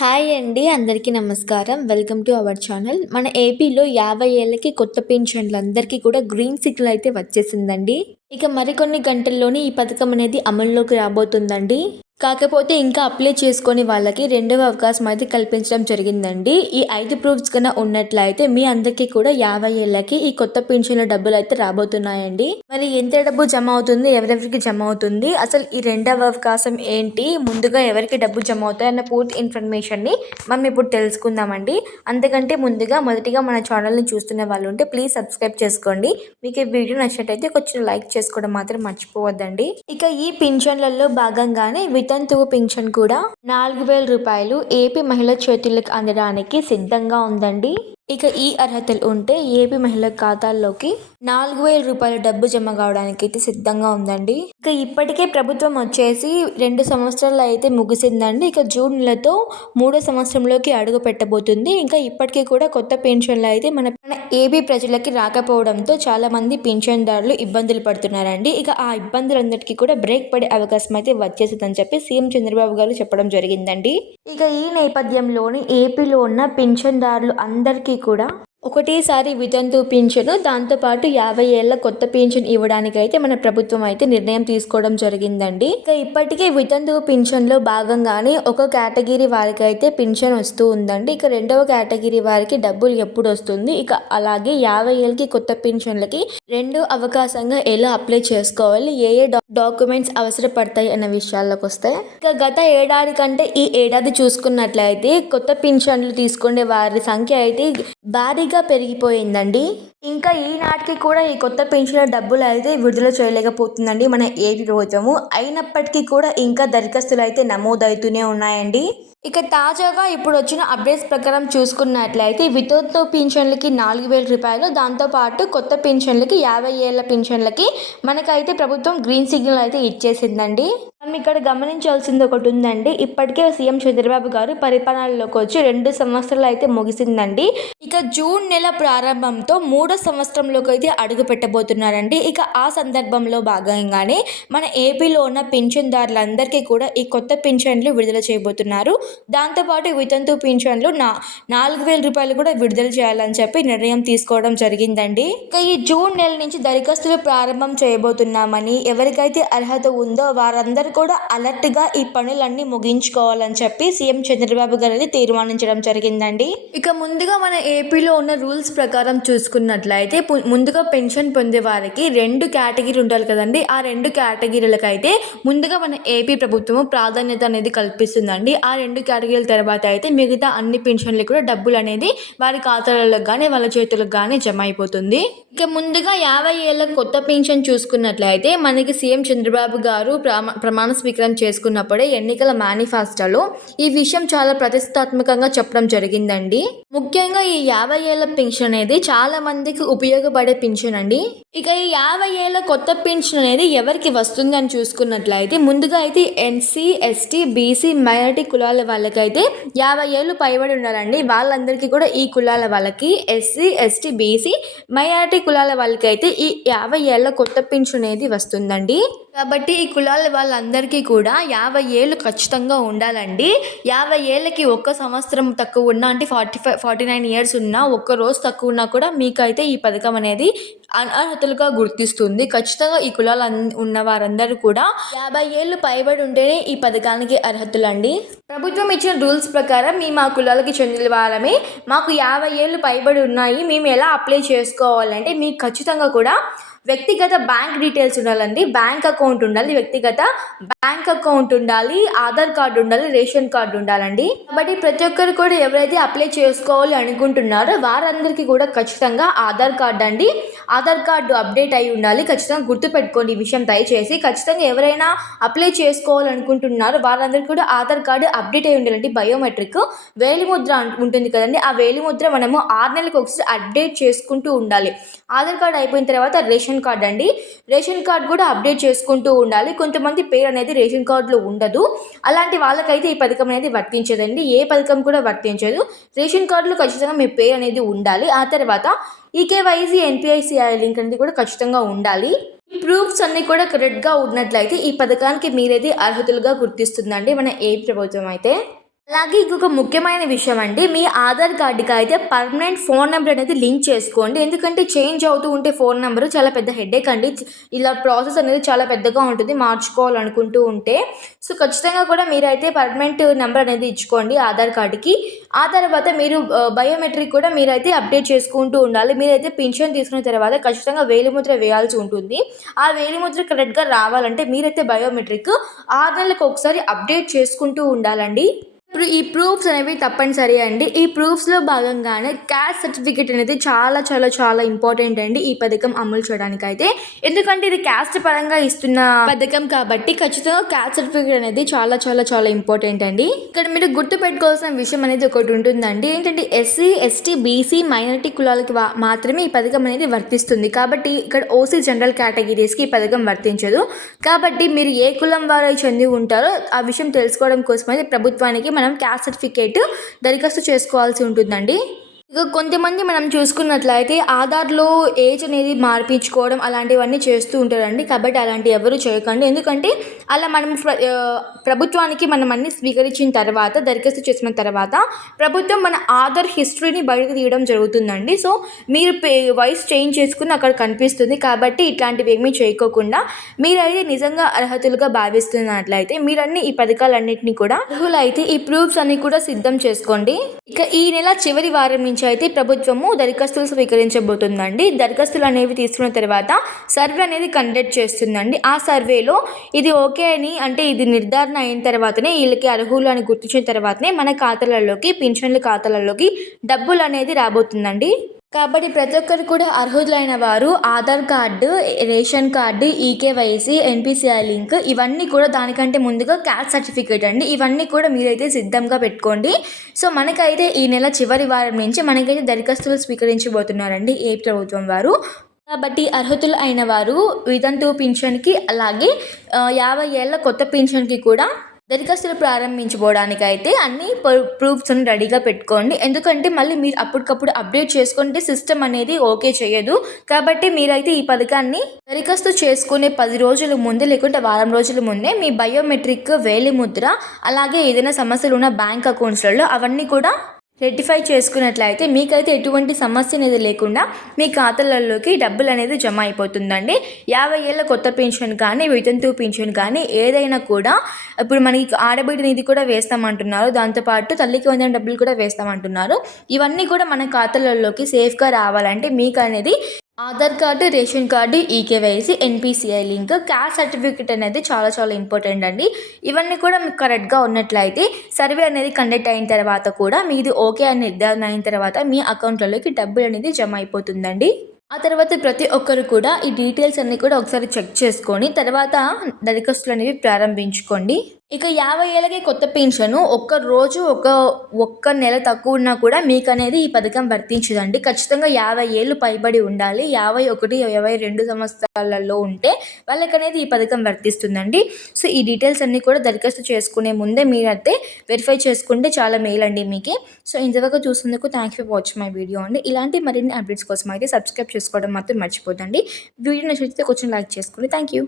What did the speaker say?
Hi అండి. అందరికీ నమస్కారం. Welcome to our channel. మన ఏపీలో 50 ఏళ్ళకి కొత్త పెన్షన్‌లందరికీ కూడా గ్రీన్ సిగ్నల్ అయితే వచ్చేసిందండి. ఇక మరికొన్ని గంటల్లోనే ఈ పథకం అనేది అమల్లోకి రాబోతుందండి. కాకపోతే ఇంకా అప్లై చేసుకొని వాళ్ళకి రెండవ అవకాశం అయితే కల్పించడం జరిగిందండి. ఈ 5 ప్రూఫ్స్ కన్నా ఉన్నట్లయితే మీ అందరికీ కూడా 50 ఏళ్ళకి ఈ కొత్త పెన్షన్‌ల డబ్బులైతే రాబోతున్నాయండి. మరి ఎంత డబ్బు జమ అవుతుంది? ఎవరెవరికి జమ అవుతుంది? అసలు ఈ రెండవ అవకాశం ఏంటి? ముందుగా ఎవరికి డబ్బు జమ అవుతాయి అన్న పూర్తి ఇన్ఫర్మేషన్‌ని మనం ఇప్పుడు తెలుసుకుందామండి. అంతకంటే ముందుగా మొదటిగా మన ఛానల్‌ని చూస్తున్న వాళ్ళు ఉంటే ప్లీజ్ సబ్స్క్రైబ్ చేసుకోండి. మీకు ఈ వీడియో నచ్చినట్టయితే కొంచెం లైక్ చేసుకోవడం మాత్రం మర్చిపోవద్దండి. ఇక ఈ పింఛన్లలో భాగంగానే వితంతువు పింఛన్ కూడా 4,000 రూపాయలు ఏపీ మహిళ చేతులకు అందడానికి సిద్ధంగా ఉందండి. ఇక ఈ అర్హతలు ఉంటే ఏపీ మహిళల ఖాతాల్లోకి 4,000 రూపాయల డబ్బు జమ కావడానికి అయితే సిద్ధంగా ఉందండి. ఇక ఇప్పటికే ప్రభుత్వం వచ్చేసి 2 సంవత్సరాలు అయితే ముగిసిందండి. ఇక జూన్ నెలతో 3వ సంవత్సరంలోకి అడుగు పెట్టబోతుంది. ఇంకా ఇప్పటికీ కూడా కొత్త పెన్షన్లు అయితే మన ఏపీ ప్రజలకి రాకపోవడంతో చాలా మంది పింఛన్దారులు ఇబ్బందులు పడుతున్నారండి. ఇక ఆ ఇబ్బందులందరికీ కూడా బ్రేక్ పడే అవకాశం అయితే వచ్చేసిందని చెప్పి సీఎం చంద్రబాబు గారు చెప్పడం జరిగిందండి. ఇక ఈ నేపథ్యంలోని ఏపీలో ఉన్న పింఛన్దారులు అందరికీ కూడా ఒకటేసారి వితంతు పింఛను, దాంతోపాటు 50 ఏళ్ల కొత్త పింఛన్ ఇవ్వడానికైతే మన ప్రభుత్వం అయితే నిర్ణయం తీసుకోవడం జరిగిందండి. ఇక ఇప్పటికే వితంతు పింఛన్లో భాగంగానే ఒక కేటగిరీ వారికి అయితే పింఛన్ వస్తూ ఉందండి. ఇక రెండవ కేటగిరీ వారికి డబ్బులు ఎప్పుడు వస్తుంది, ఇక అలాగే 50 ఏళ్ళకి కొత్త పింఛన్లకి రెండో అవకాశంగా ఎలా అప్లై చేసుకోవాలి, ఏ డాక్యుమెంట్స్ అవసరపడతాయి అన్న విషయాల్లోకి వస్తే ఇక గత ఏడాది కంటే ఈ ఏడాది చూసుకున్నట్లయితే కొత్త పింఛన్లు తీసుకునే వారి సంఖ్య అయితే భారీగా పెరిగిపోయిందండి. ఇంకా ఈనాటికి కూడా ఈ కొత్త పెన్షన్ల డబ్బులు అయితే విడుదల చేయలేకపోతుందండి మన ఏపీ ప్రభుత్వము. అయినప్పటికీ కూడా ఇంకా దరఖాస్తులు అయితే నమోదవుతూనే ఉన్నాయండి. ఇక తాజాగా ఇప్పుడు వచ్చిన అప్డేట్స్ ప్రకారం చూసుకున్నట్లయితే వితంతు పింఛన్లకి 4,000 రూపాయలు, దాంతోపాటు కొత్త పింఛన్లకి 50 ఏళ్ళ పింఛన్లకి మనకైతే ప్రభుత్వం గ్రీన్ సిగ్నల్ అయితే ఇచ్చేసిందండి. మనం ఇక్కడ గమనించాల్సింది ఒకటి ఉందండి. ఇప్పటికే సీఎం చంద్రబాబు గారు పరిపాలనలోకి వచ్చి 2 సంవత్సరాలు అయితే ముగిసిందండి. ఇక జూన్ నెల ప్రారంభంతో 3వ సంవత్సరంలోకి అయితే అడుగు పెట్టబోతున్నారండి. ఇక ఆ సందర్భంలో భాగంగానే మన ఏపీలో ఉన్న పింఛన్దారులందరికీ కూడా ఈ కొత్త పింఛన్లు విడుదల చేయబోతున్నారు. దాంతోపాటు వితంతు పింఛన్లు 4,000 రూపాయలు కూడా విడుదల చేయాలని చెప్పి నిర్ణయం తీసుకోవడం జరిగిందండి. ఇక ఈ జూన్ నెల నుంచి దరఖాస్తులు ప్రారంభం చేయబోతున్నామని, ఎవరికైతే అర్హత ఉందో వారందరూ కూడా అలర్ట్గా ఈ పనులన్నీ ముగించుకోవాలని చెప్పి సీఎం చంద్రబాబు గారు తీర్మానించడం జరిగిందండి. ఇక ముందుగా మన ఏపీలో ఉన్న రూల్స్ ప్రకారం చూసుకున్నట్లయితే ముందుగా పెన్షన్ పొందే వారికి 2 కేటగిరీ ఉండాలి కదండి. ఆ 2 కేటగిరీలకైతే ముందుగా మన ఏపీ ప్రభుత్వము ప్రాధాన్యత అనేది కల్పిస్తుందండి. ఆ 2 కేటగిరీల తర్వాత అయితే మిగతా అన్ని పెన్షన్లు కూడా డబ్బులు అనేది వారి ఖాతాలలో కానీ వాళ్ళ చేతులకు కానీ జమ అయిపోతుంది. ఇక ముందుగా 50 ఏళ్ళ కొత్త పెన్షన్ చూసుకున్నట్లయితే మనకి సీఎం చంద్రబాబు గారు ప్రమాణ స్వీకారం చేసుకున్నప్పుడే ఎన్నికల మేనిఫెస్టోలో ఈ విషయం చాలా ప్రతిష్టాత్మకంగా చెప్పడం జరిగిందండి. ముఖ్యంగా ఈ 50 ఏళ్ళ పెన్షన్ అనేది చాలా మందికి ఉపయోగపడే పెన్షన్ అండి. ఇక ఈ 50 ఏళ్ళ కొత్త పెన్షన్ అనేది ఎవరికి వస్తుంది అని చూసుకున్నట్లయితే ముందుగా అయితే ఎస్సీ, ఎస్టీ, బీసీ, మైనారిటీ కులాల వాళ్ళకైతే 50 ఏళ్ళు పైబడి ఉండాలండి. వాళ్ళందరికీ కూడా ఈ కులాల వాళ్ళకి ఎస్సీ, ఎస్టీ, బీసీ, మైనారిటీ కులాల వాళ్ళకైతే ఈ 50 ఏళ్ళ కొత్త పెన్షన్ అనేది వస్తుందండి. కాబట్టి ఈ కులాల వాళ్ళందరికీ కూడా 50 ఏళ్ళు ఖచ్చితంగా ఉండాలండి. 50 ఏళ్ళకి ఒక్క సంవత్సరం తక్కువ ఉన్నా, అంటే 49 ఇయర్స్ ఉన్నా, ఒక్క రోజు తక్కువ ఉన్నా కూడా మీకైతే ఈ పథకం అనేది అనర్హతలుగా గుర్తిస్తుంది. ఖచ్చితంగా ఈ కులాలు ఉన్న వారందరూ కూడా 50 ఏళ్ళు పైబడి ఉంటేనే ఈ పథకానికి అర్హతలండి. ప్రభుత్వం ఇచ్చిన రూల్స్ ప్రకారం మా కులాలకి చెందిన వాళ్ళమే, మాకు 50 ఏళ్ళు పైబడి ఉన్నాయి, మేము ఎలా అప్లై చేసుకోవాలంటే మీకు ఖచ్చితంగా కూడా వ్యక్తిగత బ్యాంక్ డీటెయిల్స్ ఉండాలండి. బ్యాంక్ అకౌంట్ ఉండాలి, వ్యక్తిగత బ్యాంక్ అకౌంట్ ఉండాలి, ఆధార్ కార్డు ఉండాలి, రేషన్ కార్డు ఉండాలండి. కాబట్టి ప్రతి ఒక్కరు కూడా ఎవరైతే అప్లై చేసుకోవాలి అనుకుంటున్నారో వారందరికీ కూడా ఖచ్చితంగా ఆధార్ కార్డు అండి. ఆధార్ కార్డు అప్డేట్ అయి ఉండాలి. ఖచ్చితంగా గుర్తుపెట్టుకోండి ఈ విషయం దయచేసి. ఖచ్చితంగా ఎవరైనా అప్లై చేసుకోవాలనుకుంటున్నారో వారందరికీ కూడా ఆధార్ కార్డు అప్డేట్ అయి ఉండాలండి. బయోమెట్రిక్ వేలిముద్ర ఉంటుంది కదండి, ఆ వేలిముద్ర మనము 6 నెలలకు ఒకసారి అప్డేట్ చేసుకుంటూ ఉండాలి. ఆధార్ కార్డు అయిపోయిన తర్వాత రేషన్ కార్డ్ అండి. రేషన్ కార్డ్ కూడా అప్డేట్ చేసుకుంటూ ఉండాలి. కొంతమంది పేరు అనేది రేషన్ కార్డులో ఉండదు. అలాంటి వాళ్ళకైతే ఈ పథకం అనేది వర్తించదండి. ఏ పథకం కూడా వర్తించదు. రేషన్ కార్డులో ఖచ్చితంగా మీ పేరు అనేది ఉండాలి. ఆ తర్వాత ఈకేవైసీ, ఎన్పిఐసిఐ లింక్ అనేది కూడా ఖచ్చితంగా ఉండాలి. ఈ ప్రూఫ్స్ అన్నీ కూడా కరెక్ట్గా ఉన్నట్లయితే ఈ పథకానికి మీరైతే అర్హతలుగా గుర్తిస్తుందండి మన ఏపీ ప్రభుత్వం అయితే. అలాగే ఇంకొక ముఖ్యమైన విషయం అండి, మీ ఆధార్ కార్డ్‌కి అయితే పర్మనెంట్ ఫోన్ నంబర్ అనేది లింక్ చేసుకోండి. ఎందుకంటే చేంజ్ అవుతూ ఉంటే ఫోన్ నంబరు చాలా పెద్ద హెడేక్ అండి. ఇలా ప్రాసెస్ అనేది చాలా పెద్దగా ఉంటుంది మార్చుకోవాలనుకుంటూ ఉంటే. సో, ఖచ్చితంగా కూడా మీరైతే పర్మనెంట్ నంబర్ అనేది ఇచ్చుకోండి ఆధార్ కార్డ్‌కి. ఆ తర్వాత మీరు బయోమెట్రిక్ కూడా మీరైతే అప్డేట్ చేసుకుంటూ ఉండాలి. మీరైతే పింఛన్ తీసుకున్న తర్వాత ఖచ్చితంగా వేలిముద్ర వేయాల్సి ఉంటుంది. ఆ వేలిముద్ర కరెక్ట్‌గా రావాలంటే మీరైతే బయోమెట్రిక్ 6 నెలలకు ఒకసారి అప్డేట్ చేసుకుంటూ ఉండాలండి. ఇప్పుడు ఈ ప్రూఫ్స్ అనేవి తప్పనిసరి అండి. ఈ ప్రూఫ్స్‌లో భాగంగానే క్యాస్ట్ సర్టిఫికేట్ అనేది చాలా ఇంపార్టెంట్ అండి ఈ పథకం అమలు చేయడానికైతే. ఎందుకంటే ఇది క్యాస్ట్ పరంగా ఇస్తున్న పథకం కాబట్టి ఖచ్చితంగా క్యాస్ట్ సర్టిఫికేట్ అనేది చాలా ఇంపార్టెంట్ అండి. ఇక్కడ మీరు గుర్తుపెట్టుకోవాల్సిన విషయం అనేది ఒకటి ఉంటుందండి. ఏంటంటే ఎస్సీ, ఎస్టీ, బీసీ, మైనారిటీ కులాలకి మాత్రమే ఈ పథకం అనేది వర్తిస్తుంది. కాబట్టి ఇక్కడ ఓసీ జనరల్ కేటగిరీస్‌కి ఈ పథకం వర్తించదు. కాబట్టి మీరు ఏ కులం వారు చెంది ఉంటారో ఆ విషయం తెలుసుకోవడం కోసమైతే ప్రభుత్వానికి మనం క్యాస్ట్ సర్టిఫికేట్ దరఖాస్తు చేసుకోవాల్సి ఉంటుందండి. ఇక కొంతమంది మనం చూసుకున్నట్లయితే ఆధార్‌లో ఏజ్ అనేది మార్పించుకోవడం అలాంటివన్నీ చేస్తూ ఉంటారండి. కాబట్టి అలాంటివి ఎవరు చేయకండి. ఎందుకంటే అలా మనం ప్రభుత్వానికి మనం అన్నీ స్వీకరించిన తర్వాత, దరఖాస్తు చేసిన తర్వాత ప్రభుత్వం మన ఆధార్ హిస్టరీని బయటకు తీయడం జరుగుతుందండి. సో, మీరు వయసు చేంజ్ చేసుకుని అక్కడ కనిపిస్తుంది. కాబట్టి ఇట్లాంటివి ఏమీ చేయకోకుండా మీరైతే నిజంగా అర్హతులుగా భావిస్తున్నట్లయితే మీరన్నీ ఈ పథకాలన్నింటినీ కూడా అర్హులైతే ఈ ప్రూఫ్స్ అన్నీ కూడా సిద్ధం చేసుకోండి. ఇక ఈ నెల చివరి వారం నుంచి అయితే ప్రభుత్వము దరఖాస్తులు స్వీకరించబోతుందండి. దరఖాస్తులు అనేవి తీసుకున్న తర్వాత సర్వే అనేది కండక్ట్ చేస్తుందండి. ఆ సర్వేలో ఇది ఓకే అని అంటే ఇది నిర్ధారణ అయిన తర్వాతనే వీళ్ళకి అర్హులు అని గుర్తించిన తర్వాతనే మన ఖాతాలలోకి పింఛన్ల ఖాతాలలోకి డబ్బులు అనేది రాబోతుందండి. కాబట్టి ప్రతి ఒక్కరు కూడా అర్హులైన వారు Aadhaar card, ration card, eKYC, NPCI link ఇవన్నీ కూడా దానికంటే ముందుగా క్యాస్ట్ సర్టిఫికేట్ అండి. ఇవన్నీ కూడా మీరైతే సిద్ధంగా పెట్టుకోండి. సో, మనకైతే ఈ నెల చివరి వారం నుంచి మనకైతే దరఖాస్తులు స్వీకరించబోతున్నారండి ఏపీ ప్రభుత్వం వారు. కాబట్టి అర్హులు అయిన వారు వితంతు పింఛన్‌కి అలాగే 50 ఏళ్ల కొత్త పింఛన్‌కి కూడా దరఖాస్తులు ప్రారంభించుకోవడానికైతే అన్ని ప్రూఫ్స్ అన్ని రెడీగా పెట్టుకోండి. ఎందుకంటే మళ్ళీ మీరు అప్పటికప్పుడు అప్డేట్ చేసుకుంటే సిస్టమ్ అనేది ఓకే చేయదు. కాబట్టి మీరైతే ఈ పథకాన్ని దరఖాస్తు చేసుకునే 10 రోజుల ముందే లేకుంటే వారం రోజుల ముందే మీ బయోమెట్రిక్, వేలిముద్ర అలాగే ఏదైనా సమస్యలు ఉన్న బ్యాంక్ అకౌంట్స్‌లలో అవన్నీ కూడా రెక్టిఫై చేసుకున్నట్లయితే మీకైతే ఎటువంటి సమస్య అనేది లేకుండా మీ ఖాతాలలోకి డబ్బులు అనేది జమ అయిపోతుందండి. 50 ఏళ్ల కొత్త పెన్షన్ కానీ, వితంతు పెన్షన్ కానీ ఏదైనా కూడా ఇప్పుడు మనకి ఆడబిడ్డ నిధి కూడా వేస్తామంటున్నారు. దాంతోపాటు తల్లికి వందనం డబ్బులు కూడా వేస్తామంటున్నారు. ఇవన్నీ కూడా మన ఖాతాలలోకి సేఫ్గా రావాలంటే మీకు అనేది Aadhaar card, ration card, eKYC, NPCI link, caste certificate అనేది చాలా ఇంపార్టెంట్ అండి. ఇవన్నీ కూడా మీకు కరెక్ట్గా ఉన్నట్లయితే సర్వే అనేది కండక్ట్ అయిన తర్వాత కూడా మీది ఓకే అని నిర్ధారణ అయిన తర్వాత మీ అకౌంట్లలోకి డబ్బులు అనేది జమ అయిపోతుందండి. ఆ తర్వాత ప్రతి ఒక్కరు కూడా ఈ డీటెయిల్స్ అన్నీ కూడా ఒకసారి చెక్ చేసుకొని తర్వాత దరఖాస్తులు అనేవి ప్రారంభించుకోండి. ఇక 50 ఏళ్ళకి కొత్త పెన్షను ఒక్క నెల తక్కువ ఉన్నా కూడా మీకనేది ఈ పథకం వర్తించదండి. ఖచ్చితంగా 50 ఏళ్ళు పైబడి ఉండాలి. 51, 22 సంవత్సరాలలో ఉంటే వాళ్ళకనేది ఈ పథకం వర్తిస్తుందండి. సో, ఈ డీటెయిల్స్ అన్నీ కూడా దరఖాస్తు చేసుకునే ముందే మీరైతే వెరిఫై చేసుకుంటే చాలా మేలండి మీకే. సో, ఇంతవరకు చూసినందుకు thanks for watching my video అండి. ఇలాంటి మరిన్ని అప్డేట్స్ కోసం అయితే సబ్స్క్రైబ్ చేసుకోవడం మాత్రం మర్చిపోద్దండి. వీడియో నచ్చితే కొంచెం లైక్ చేసుకోండి. Thank you.